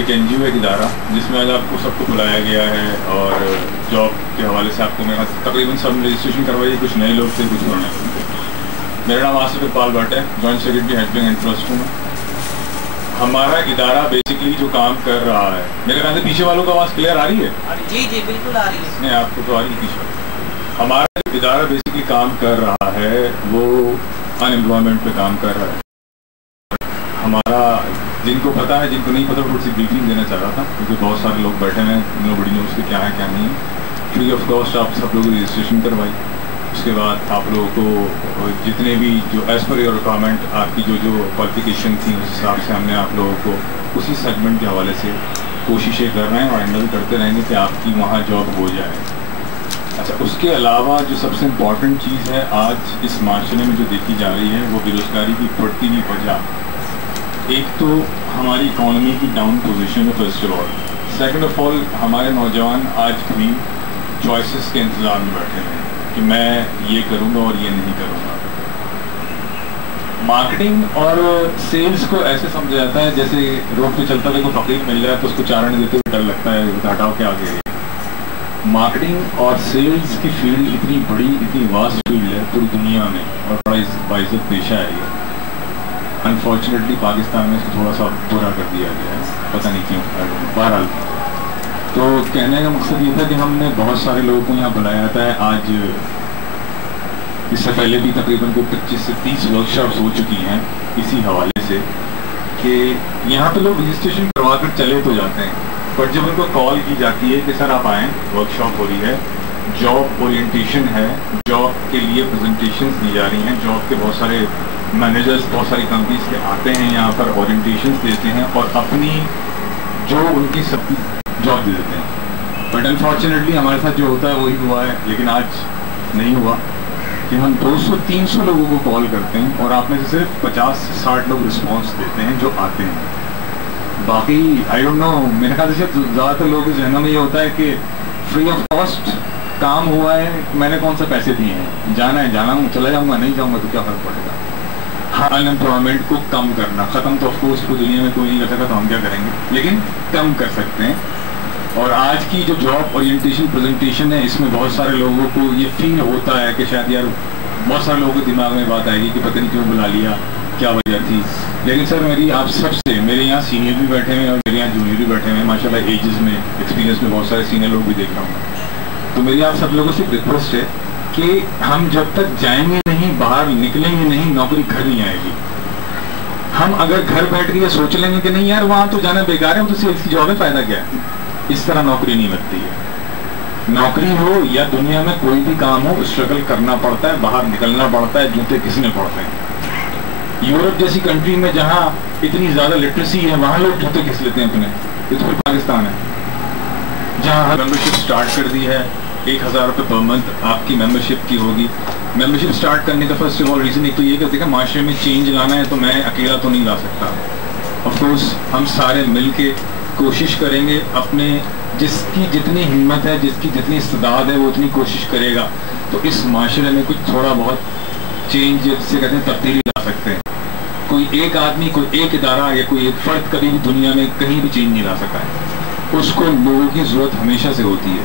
ایک NGO ایک ادارہ جس میں آج آپ کو سب کو بلایا گیا ہے اور جاب کے حوالے سے آپ کو میرا تقریباً سب رجسٹریشن کروائی. کچھ نئے لوگ تھے, کچھ پرانے لوگ تھے. میرا نام آصف اقبال بٹ ہے, joint secretary helping and trust ہوں. ہمارا ادارہ بیسکلی جو کام کر رہا ہے, میرے خیال سے پیچھے والوں کا آواز کلیئر آ رہی ہے؟ جی جی بالکل آ رہی ہے. نہیں, آپ کو تو آ رہی ہے پیچھے. ہمارا ادارہ بیسکلی کام کر رہا ہے وہ ان امپلائمنٹ پہ کام کر رہا ہے. ہمارا جن کو پتا ہے, جن کو نہیں پتا, تھوڑی سی بریفنگ دینا چاہ رہا تھا کیونکہ بہت سارے لوگ بیٹھے ہیں, نو بڑی نیوز کے کیا ہے کیا نہیں ہے. فری آف کاسٹ آپ سب لوگ رجسٹریشن کروائی. اس کے بعد آپ لوگوں کو جتنے بھی جو ایز پر یور ریکوائرمنٹ آپ کی جو کوالیفیکیشن تھیں اس حساب سے ہم نے آپ لوگوں کو اسی سیگمنٹ کے حوالے سے کوششیں کر رہے ہیں اور ہینڈل کرتے رہیں گے کہ آپ کی وہاں جاب ہو جائے. اچھا, اس کے علاوہ جو سب سے امپورٹنٹ چیز ہے آج اس معاشرے میں جو دیکھی جا رہی ہے وہ بے روزگاری کی بڑھتی ہوئی وجہ. ایک تو ہماری اکانومی کی ڈاؤن پوزیشن ہے first of all. Second of all ہمارے نوجوان آج بھی چوائسیز کے انتظار میں بیٹھے ہیں کہ میں یہ کروں گا اور یہ نہیں کروں گا. مارکیٹنگ اور سیلز کو ایسے سمجھا جاتا ہے جیسے روڈ پہ چلتا ہوئے کوئی فقیر مل جائے تو اس کو چارہ نہیں دیتے ہوئے ڈر لگتا ہے ہٹاؤ کے آگے. مارکیٹنگ اور سیلز کی فیلڈ اتنی بڑی, اتنی واسٹ فیلڈ ہے پوری دنیا میں اور بڑا باعزت پیشہ ہے. یہ انفارچونیٹلی پاکستان میں اس کو تھوڑا سا برا کر دیا گیا ہے, پتہ نہیں کیوں. بہرحال تو کہنے کا مقصد یہ تھا کہ ہم نے بہت سارے لوگوں کو یہاں بلایا تھا. آج اس سے پہلے بھی تقریباً کو 25 سے 30 ورکشاپس ہو چکی ہیں اسی حوالے سے کہ یہاں پہ لوگ رجسٹریشن کروا کر چلے تو جاتے ہیں, بٹ جب ان کو کال کی جاتی ہے کہ سر آپ آئیں, ورکشاپ ہو رہی ہے, جاب اورینٹیشن ہے, جاب کے لیے پریزنٹیشنز دی جا رہی ہیں, جاب کے بہت سارے مینیجرز بہت ساری کمپنیز کے آتے ہیں یہاں پر, اورینٹیشنز دیتے ہیں اور اپنی جو ان کی سب جاب دے دیتے ہیں. بٹ انفارچونیٹلی ہمارے ساتھ جو ہوتا ہے وہی ہوا ہے. لیکن آج نہیں ہوا کہ ہم 200-300 لوگوں کو کال کرتے ہیں اور آپ میں سے صرف 50 سے 60 لوگ رسپانس دیتے ہیں جو آتے ہیں. باقی آئی ڈونٹ نو, میرے خیال سے زیادہ تر لوگوں کے ذہنوں میں یہ ہوتا ہے کہ فری آف کاسٹ کام ہوا ہے, میں نے کون سے پیسے دیے ہیں, جانا ہے جانا ہوں, چلا جاؤں گا, نہیں جاؤں گا تو کیا فرق پڑے گا. ہاں, ان امپلائمنٹ کو کم کرنا, ختم تو آف کورس پوری دنیا میں کوئی نہیں کر سکتا تو ہم کیا کریں گے, لیکن کم کر سکتے ہیں. اور آج کی جو جاب اورینٹیشن پریزنٹیشن ہے اس میں بہت سارے لوگوں کو یہ فیل ہوتا ہے کہ شاید یار بہت سارے لوگوں کے دماغ میں بات آئے گی کہ پتہ نہیں کیوں بلا لیا, کیا وجہ تھی. لیکن سر میری آپ سب سے, میرے یہاں سینئر بھی بیٹھے ہیں اور میرے یہاں جونیئر بھی بیٹھے ہیں ماشاء اللہ, ایجز میں ایکسپیرینس میں بہت سارے سینئر لوگ بھی دیکھ رہا ہوں. تو میری آپ سب لوگوں سے ریکویسٹ ہے کہ ہم جب تک جائیں گے نہیں, باہر نکلیں گے نہیں, نوکری گھر نہیں آئے گی. ہم اگر گھر بیٹھ کے یہ سوچ لیں گے کہ نہیں یار وہاں تو جانا بیکار ہے, تو سیلز کی جاب ہے, فائدہ کیا ہے, اس طرح نوکری نہیں لگتی ہے. نوکری ہو یا دنیا میں کوئی بھی کام ہو, اسٹرگل کرنا پڑتا ہے, باہر نکلنا پڑتا ہے, جوتے کسی نے پڑتے ہیں. یورپ جیسی کنٹری میں جہاں اتنی زیادہ لٹریسی ہے وہاں لوگ جوتے کس لیتے ہیں اپنے, یہ تو پاکستان ہے جہاں ممبرشپ اسٹارٹ کر دی ہے. 1000 روپے پر منتھ آپ کی ممبرشپ کی ہوگی. ممبرشپ اسٹارٹ کرنے کا فرسٹ آف آل ریزن ایک تو یہ کہتے ہیں کہ معاشرے میں چینج لانا ہے تو میں اکیلا تو نہیں لا سکتا. آف کورس ہم سارے مل کے کوشش کریں گے, اپنے جس کی جتنی ہمت ہے, جس کی جتنی استعداد ہے وہ اتنی کوشش کرے گا تو اس معاشرے میں کچھ تھوڑا بہت چینج جسے کہتے ہیں تبدیلی لا سکتے ہیں. کوئی ایک آدمی, کوئی ایک ادارہ یا کوئی ایک فرد کبھی بھی دنیا میں کہیں بھی چینج نہیں لا سکا ہے, اس کو لوگوں کی ضرورت ہمیشہ سے ہوتی ہے.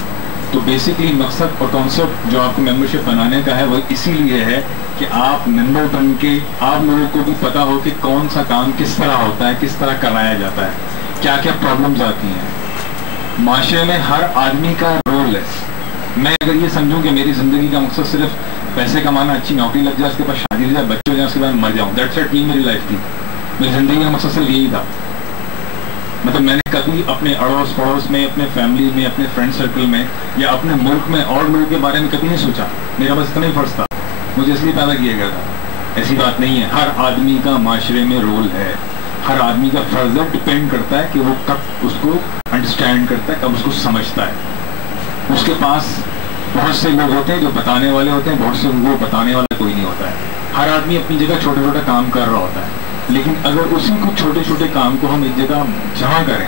تو بیسکلی مقصد اور کانسیپٹ جو آپ کو ممبرشپ بنانے کا ہے وہ اسی لیے ہے کہ آپ ممبر بن کے آپ لوگوں کو بھی پتا ہو کہ کون سا کام کس طرح ہوتا ہے, کس طرح کرایا جاتا ہے, کیا کیا پرابلمز آتی ہیں. معاشرے میں ہر آدمی کا رول ہے. میں اگر یہ سمجھوں کہ میری زندگی کا مقصد صرف پیسے کمانا, اچھی نوکری لگ جائے, اس کے بعد شادی ہو جائے, بچے ہو جائیں, اس کے بعد مر جاؤں, دیٹس اٹ, میری لائف تھی. میری زندگی کا مقصد صرف یہی تھا. مطلب میں نے کبھی اپنے اڑوس پڑوس میں, اپنے فیملی میں, اپنے فرینڈ سرکل میں یا اپنے ملک میں اور لوگوں کے بارے میں کبھی نہیں سوچا. میرا بس اتنا ہی فرض تھا, مجھے اس لیے پیدا کیا گیا تھا. ایسی بات نہیں ہے, ہر آدمی کا معاشرے میں رول ہے, ہر آدمی کا فرض ہے. ڈپینڈ کرتا ہے کہ وہ کب اس کو انڈرسٹینڈ کرتا ہے, کب اس کو سمجھتا ہے. اس کے پاس بہت سے لوگ ہوتے ہیں جو بتانے والے ہوتے ہیں, بہت سے وہ بتانے والا کوئی نہیں ہوتا ہے. ہر آدمی اپنی جگہ چھوٹا چھوٹا کام کر رہا ہوتا ہے, لیکن اگر اسی کو چھوٹے چھوٹے کام کو ہم ایک جگہ جمع کریں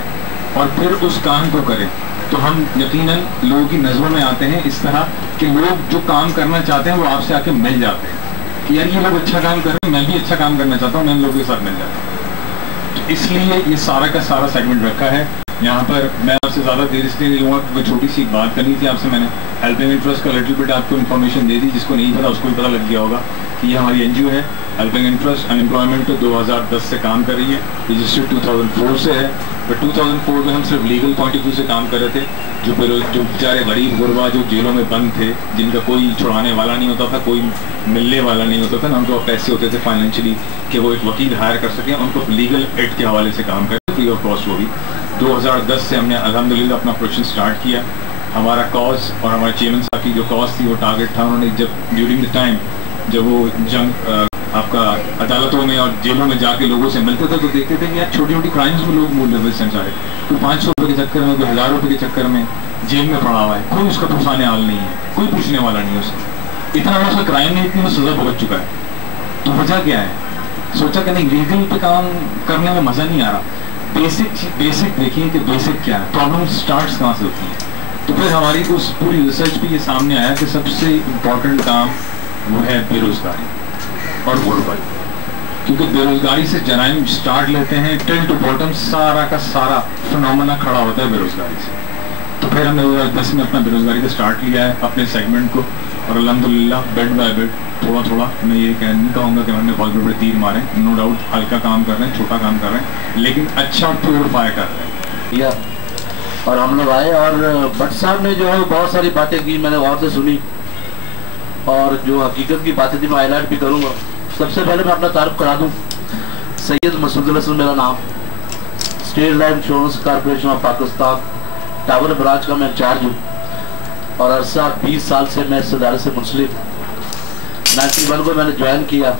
اور پھر اس کام کو کریں تو ہم یقیناً لوگوں کی نظروں میں آتے ہیں اس طرح کہ لوگ جو کام کرنا چاہتے ہیں وہ آپ سے آ کے مل جاتے ہیں کہ یار یہ لوگ اچھا کام کر رہے ہیں, میں بھی اچھا کام کرنا چاہتا ہوں, میں ان لوگوں کے ساتھ مل جاتا ہوں. اس لیے یہ سارا کا سارا سیگمنٹ رکھا ہے یہاں پر. میں آپ سے زیادہ دیر اس لیے نہیں لوں گا کیونکہ چھوٹی سی بات کرنی تھی آپ سے. میں نے ہیلپنگ انٹرسٹ کا لٹل بٹ آپ کو انفارمیشن دے دی, جس کو نہیں پتا اس کو بھی پتا لگ گیا ہوگا کہ یہ ہماری این جی او ہے. ہیلپنگ انٹرسٹ ان امپلائمنٹ 2010 سے کام کر رہی ہے, رجسٹرڈ 2004 سے ہے. بٹ 2004 میں ہم صرف لیگل پوائنٹ آف ویو سے کام کر رہے تھے. جو بیچارے غریب غربا جو جیلوں میں بند تھے, جن کا کوئی چھڑانے والا نہیں ہوتا تھا, کوئی ملنے والا نہیں ہوتا تھا, نہ ان کو پیسے ہوتے تھے فائنینشلی کہ وہ ایک وکیل ہائر کر سکیں, ان کو لیگل ایڈ کے حوالے سے کام کریں فری آف کاسٹ. وہ بھی 2010 سے ہم نے الحمدللہ اپنا پروڈکشن اسٹارٹ کیا. ہمارا کاز اور ہمارے چیئرمین صاحب کی جو کاز تھی وہ ٹارگیٹ تھا, انہوں نے جب ڈیورنگ دا ٹائم جب وہ جنگ آپ کا عدالتوں میں اور جیلوں میں جا کے لوگوں سے ملتے تھے تو دیکھتے تھے کہ یار چھوٹی چھوٹی کرائمز میں لوگ مول لیتے ہیں سارے. کوئی 500 روپے کے چکر میں, کوئی 1000 روپے کے چکر میں جیل میں پڑا ہوا ہے, کوئی اس کا پوچھانے حال نہیں ہے, کوئی پوچھنے والا نہیں ہے اس کا. اتنا بڑا اس کا کرائم نہیں, اتنی وہ سزا بھگت چکا ہے. تو وجہ کیا ہے؟ سوچا کہ نہیں لیگل پہ کام کرنے میں مزہ نہیں آ رہا. بیسک دیکھیے کہ بیسک کیا ہے, پرابلم سٹارٹس کہاں سے ہوتی ہے. تو پھر ہماری اس پوری ریسرچ پہ یہ سامنے آیا کہ سب سے امپورٹنٹ کام وہ ہے بے روزگاری اور غربت. کیونکہ بے روزگاری سے جرائم سٹارٹ لیتے ہیں, ٹل ٹو باٹم سارا کا سارا فنومنا کھڑا ہوتا ہے بے روزگاری سے. تو پھر ہم نے 2010 میں اپنا بے روزگاری کا سٹارٹ لیا ہے اپنے سیگمنٹ کو, اور الحمدللہ بیڈ بائی بیڈ تھوڑا تھوڑا, میں یہ نہیں کہوں گا کہ ہم نے بہت بڑے تیر مارے, نو ڈاؤٹ ہلکا کام کر رہے ہیں, چھوٹا کام کر رہے ہیں, لیکن اچھا پیورفائی کر رہے ہیں. اور ہم لوگ آئے اور بٹ صاحب نے جو ہے بہت ساری باتیں کی, میں نے غور سے سنی, اور جو حقیقت کی باتیں تھی میں ہائی لائٹ بھی کروں گا. سب سے پہلے میں اپنا تعارف کرا دوں. سید مسعود الحسن میرا نام, state life insurance corporation of Pakistan tower branch کا میں انچارج ہوں, اور عرصہ 20 سال سے میں اس ادارے سے منسلک. 91 کو میں نے جوائن کیا.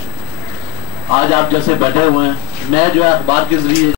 آج آپ جیسے بیٹھے ہوئے ہیں, میں جو ہے اخبار کے ذریعے